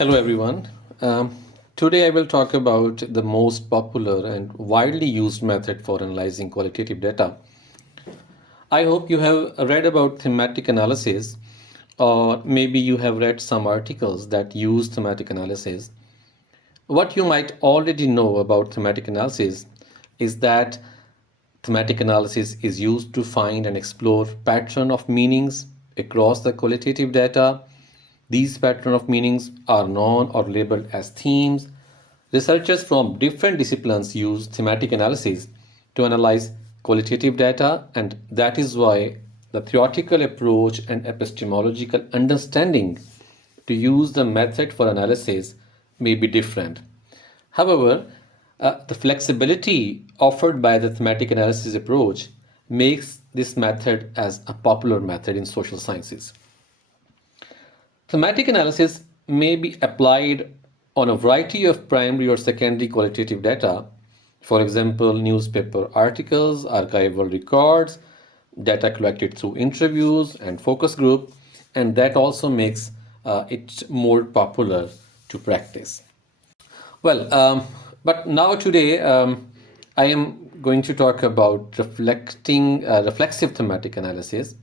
Hello, everyone. Today, I will talk about the most popular and widely used method for analyzing qualitative data. I hope you have read about thematic analysis, or maybe you have read some articles that use thematic analysis. What you might already know about thematic analysis is that thematic analysis is used to find and explore pattern of meanings across the qualitative data. These pattern of meanings are known or labeled as themes. Researchers from different disciplines use thematic analysis to analyze qualitative data, and that is why the theoretical approach and epistemological understanding to use the method for analysis may be different. However, the flexibility offered by the thematic analysis approach makes this method as a popular method in social sciences. Thematic analysis may be applied on a variety of primary or secondary qualitative data, for example, newspaper articles, archival records, data collected through interviews and focus group, and that also makes it more popular to practice. But now today I am going to talk about reflexive thematic analysis.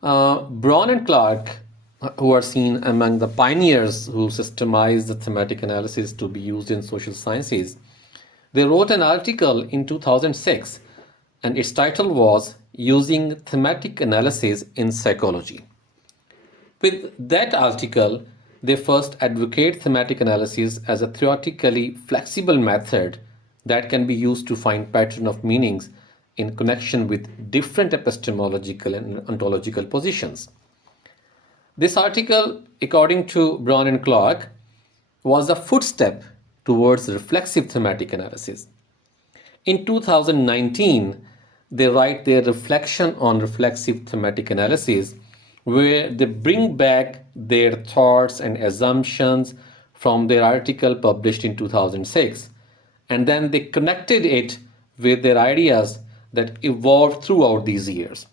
Braun and Clark, who are seen among the pioneers who systemized the thematic analysis to be used in social sciences, they wrote an article in 2006, and its title was Using Thematic Analysis in Psychology. With that article, they first advocate thematic analysis as a theoretically flexible method that can be used to find pattern of meanings in connection with different epistemological and ontological positions. This article, according to Braun and Clark, was a footstep towards reflexive thematic analysis. In 2019, they write their reflection on reflexive thematic analysis, where they bring back their thoughts and assumptions from their article published in 2006, and then they connected it with their ideas that evolved throughout these years.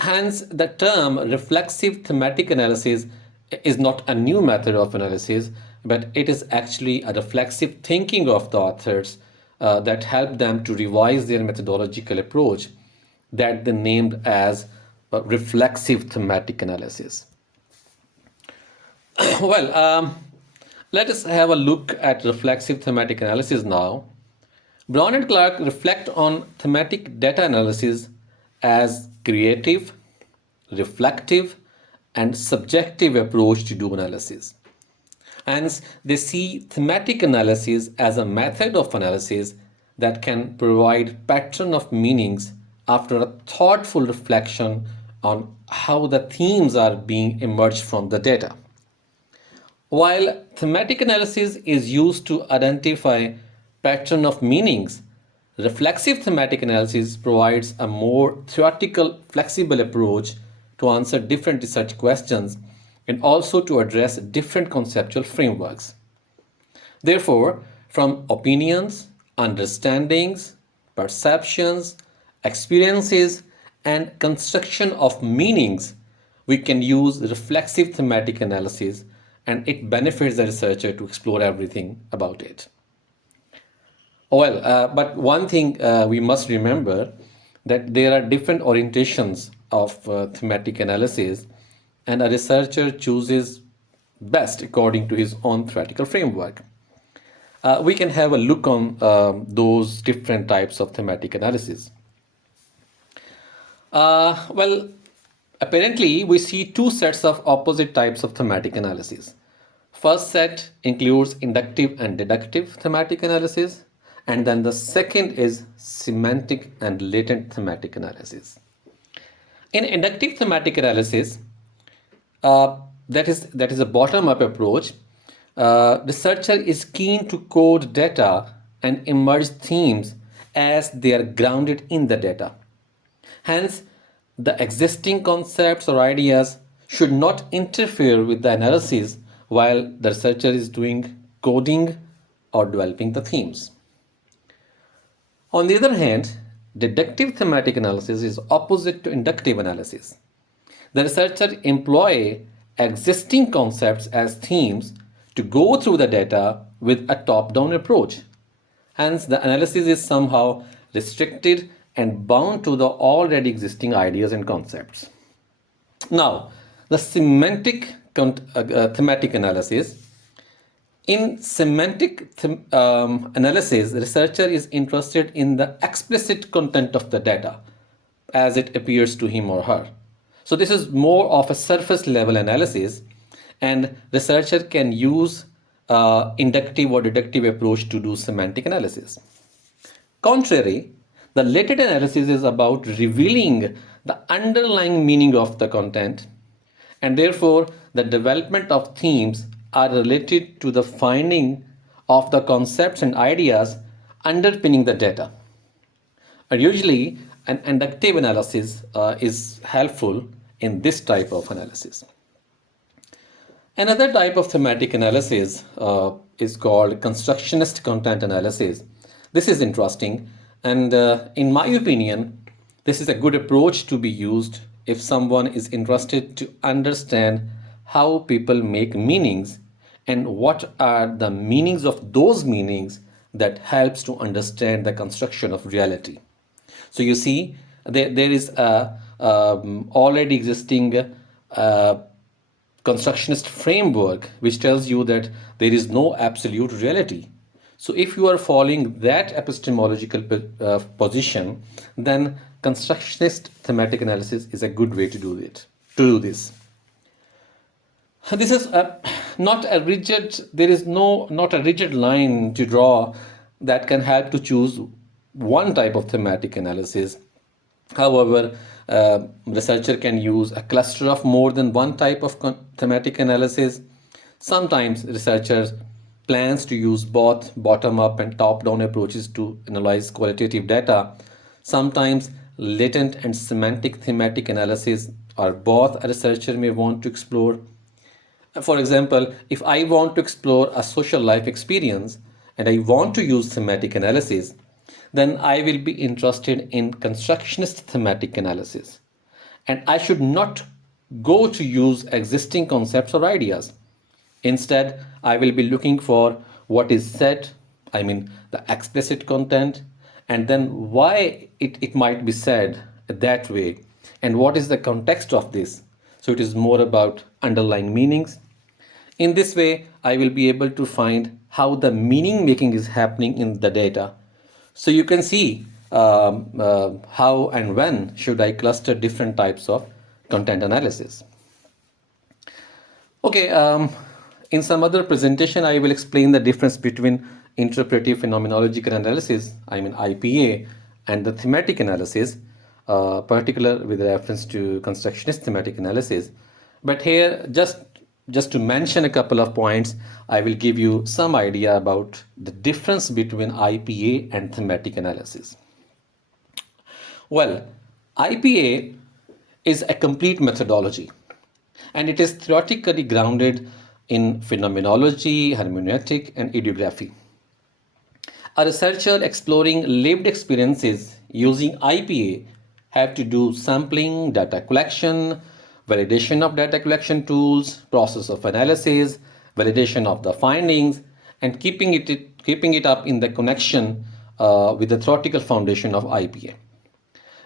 Hence, the term reflexive thematic analysis is not a new method of analysis, but it is actually a reflexive thinking of the authors that helped them to revise their methodological approach that they named as reflexive thematic analysis. well, let us have a look at reflexive thematic analysis now. Brown and Clark reflect on thematic data analysis as creative, reflective, and subjective approach to do analysis. Hence, they see thematic analysis as a method of analysis that can provide pattern of meanings after a thoughtful reflection on how the themes are being emerged from the data. While thematic analysis is used to identify pattern of meanings, reflexive thematic analysis provides a more theoretical, flexible approach to answer different research questions and also to address different conceptual frameworks. Therefore, from opinions, understandings, perceptions, experiences, and construction of meanings, we can use reflexive thematic analysis, and it benefits the researcher to explore everything about it. But one thing we must remember that there are different orientations of thematic analysis, and a researcher chooses best according to his own theoretical framework. We can have a look on those different types of thematic analysis. Well, apparently we see two sets of opposite types of thematic analysis. First set includes inductive and deductive thematic analysis, and then the second is semantic and latent thematic analysis. In inductive thematic analysis, that is a bottom-up approach. Researcher is keen to code data and emerge themes as they are grounded in the data. Hence, the existing concepts or ideas should not interfere with the analysis while the researcher is doing coding or developing the themes. On the other hand, deductive thematic analysis is opposite to inductive analysis. The researcher employ existing concepts as themes to go through the data with a top-down approach. Hence, the analysis is somehow restricted and bound to the already existing ideas and concepts. Now, the thematic analysis. In analysis, the researcher is interested in the explicit content of the data as it appears to him or her. So this is more of a surface level analysis, and researcher can use inductive or deductive approach to do semantic analysis. Contrary, the latent analysis is about revealing the underlying meaning of the content, and therefore the development of themes are related to the finding of the concepts and ideas underpinning the data. Usually, an inductive analysis is helpful in this type of analysis. Another type of thematic analysis is called constructionist content analysis. This is interesting, and in my opinion, this is a good approach to be used if someone is interested to understand how people make meanings and what are the meanings of those meanings that helps to understand the construction of reality. So you see, there is a already existing constructionist framework which tells you that there is no absolute reality. So if you are following that epistemological position, then constructionist thematic analysis is a good way to do it. To do this. This is not a rigid. There is not a rigid line to draw that can help to choose one type of thematic analysis. However, researcher can use a cluster of more than one type of thematic analysis. Sometimes researchers plans to use both bottom-up and top-down approaches to analyze qualitative data. Sometimes latent and semantic thematic analysis are both a researcher may want to explore. For example, if I want to explore a social life experience and I want to use thematic analysis, then I will be interested in constructionist thematic analysis. And I should not go to use existing concepts or ideas. Instead, I will be looking for what is said, I mean the explicit content, and then why it might be said that way, and what is the context of this. So it is more about underlying meanings. In this way, I will be able to find how the meaning making is happening in the data. So you can see how and when should I cluster different types of content analysis. Okay, in some other presentation, I will explain the difference between interpretive phenomenological analysis, I mean IPA, and the thematic analysis, particular with reference to constructionist thematic analysis. But here, just to mention a couple of points, I will give you some idea about the difference between IPA and thematic analysis. Well, IPA is a complete methodology, and it is theoretically grounded in phenomenology, hermeneutic, and ideography. A researcher exploring lived experiences using IPA have to do sampling, data collection, validation of data collection tools, process of analysis, validation of the findings, and keeping it up in the connection with the theoretical foundation of IPA.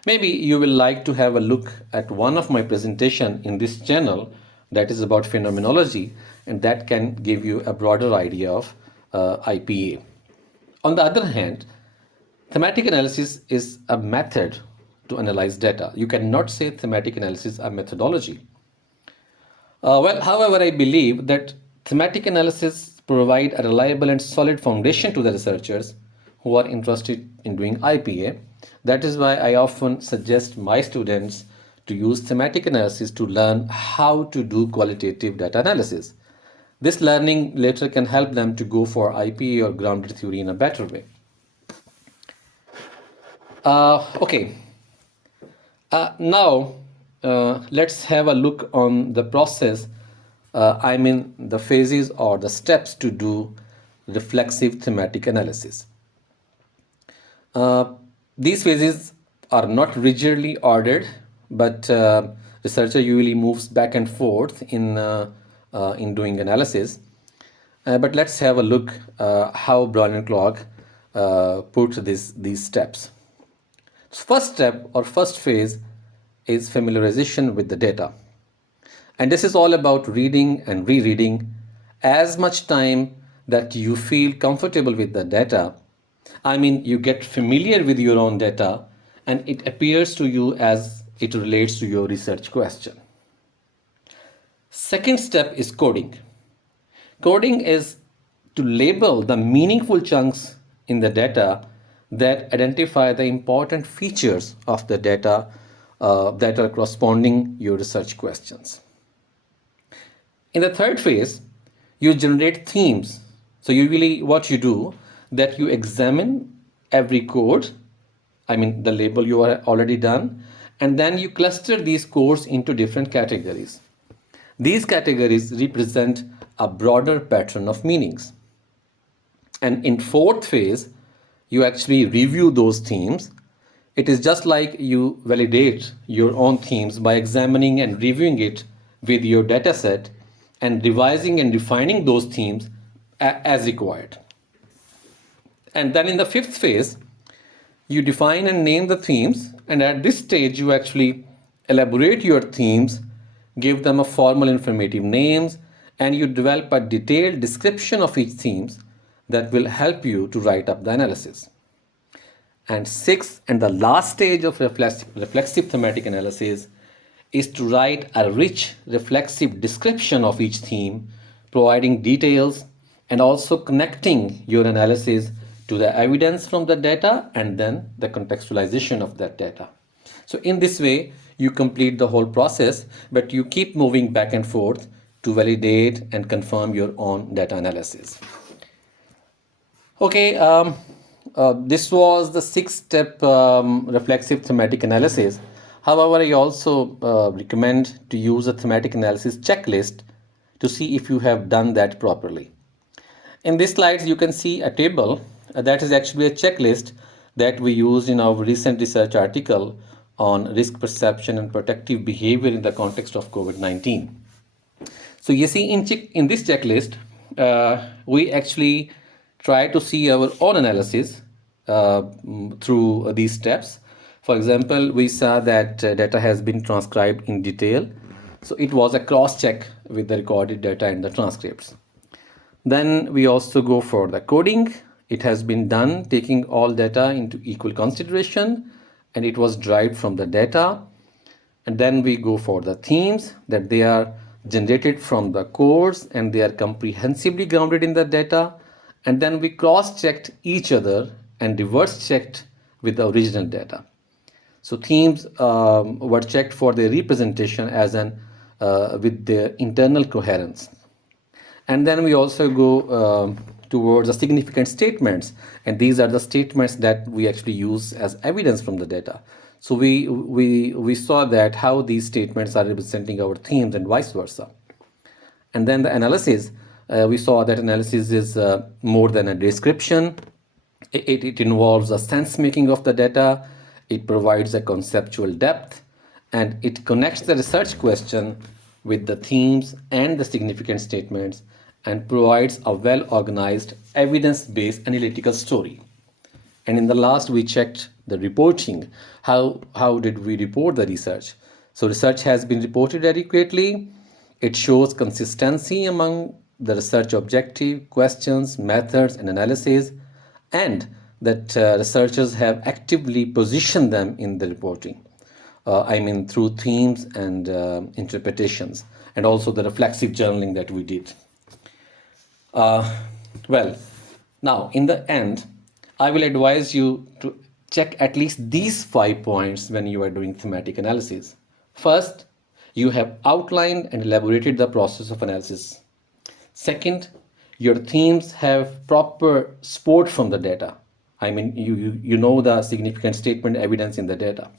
Maybe you will like to have a look at one of my presentation in this channel that is about phenomenology, and that can give you a broader idea of IPA. On the other hand, thematic analysis is a method to analyze data. You cannot say thematic analysis a methodology. However, I believe that thematic analysis provide a reliable and solid foundation to the researchers who are interested in doing IPA. That is why I often suggest my students to use thematic analysis to learn how to do qualitative data analysis. This learning later can help them to go for IPA or grounded theory in a better way. Okay. Now, let's have a look on the process, I mean the phases or the steps to do reflexive thematic analysis. These phases are not rigidly ordered, but researcher usually moves back and forth in doing analysis. But let's have a look how Brown and Clark put these steps. First step or first phase is familiarization with the data. And this is all about reading and rereading as much time that you feel comfortable with the data. I mean, you get familiar with your own data and it appears to you as it relates to your research question. Second step is coding. Coding is to label the meaningful chunks in the data that identify the important features of the data that are corresponding your research questions. In the third phase, you generate themes. So usually what you do that you examine every code, I mean the label you are already done, and then you cluster these codes into different categories. These categories represent a broader pattern of meanings. And in fourth phase, you actually review those themes. It is just like you validate your own themes by examining and reviewing it with your dataset and revising and refining those themes as required. And then in the fifth phase, you define and name the themes. And at this stage, you actually elaborate your themes, give them a formal informative names, and you develop a detailed description of each themes that will help you to write up the analysis. And sixth and the last stage of reflexive thematic analysis is to write a rich reflexive description of each theme, providing details and also connecting your analysis to the evidence from the data and then the contextualization of that data. So in this way, you complete the whole process, but you keep moving back and forth to validate and confirm your own data analysis. Okay, this was the 6-step reflexive thematic analysis. However, I also recommend to use a thematic analysis checklist to see if you have done that properly. In this slides, you can see a table that is actually a checklist that we used in our recent research article on risk perception and protective behavior in the context of COVID-19. So you see in this checklist, we actually try to see our own analysis through these steps. For example, we saw that data has been transcribed in detail. So it was a cross-check with the recorded data and the transcripts. Then we also go for the coding. It has been done taking all data into equal consideration, and it was derived from the data. And then we go for the themes, that they are generated from the codes and they are comprehensively grounded in the data. And then we cross-checked each other and reverse-checked with the original data. So themes were checked for their representation as with their internal coherence. And then we also go towards the significant statements, and these are the statements that we actually use as evidence from the data. So we saw that how these statements are representing our themes and vice versa. And then the analysis, we saw that analysis is more than a description. It involves a sense making of the data. It provides a conceptual depth, and it connects the research question with the themes and the significant statements and provides a well-organized evidence-based analytical story. And in the last, we checked the reporting. How did we report the research? So research has been reported adequately. It shows consistency among the research objective, questions, methods, and analysis, and that researchers have actively positioned them in the reporting. I mean, through themes and interpretations, and also the reflexive journaling that we did. Well, now in the end, I will advise you to check at least these 5 points when you are doing thematic analysis. First, you have outlined and elaborated the process of analysis. Second, your themes have proper support from the data. I mean, you know the significant statement evidence in the data.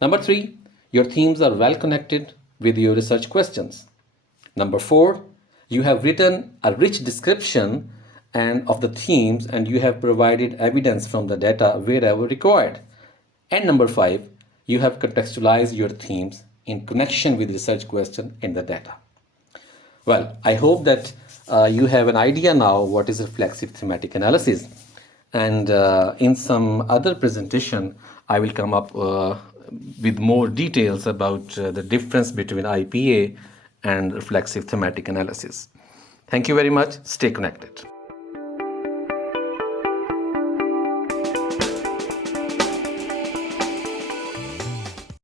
Number 3, your themes are well connected with your research questions. Number 4, you have written a rich description of the themes, and you have provided evidence from the data wherever required. And number 5, you have contextualized your themes in connection with research question in the data. Well, I hope that you have an idea now what is reflexive thematic analysis. And in some other presentation, I will come up with more details about the difference between IPA and reflexive thematic analysis. Thank you very much. Stay connected.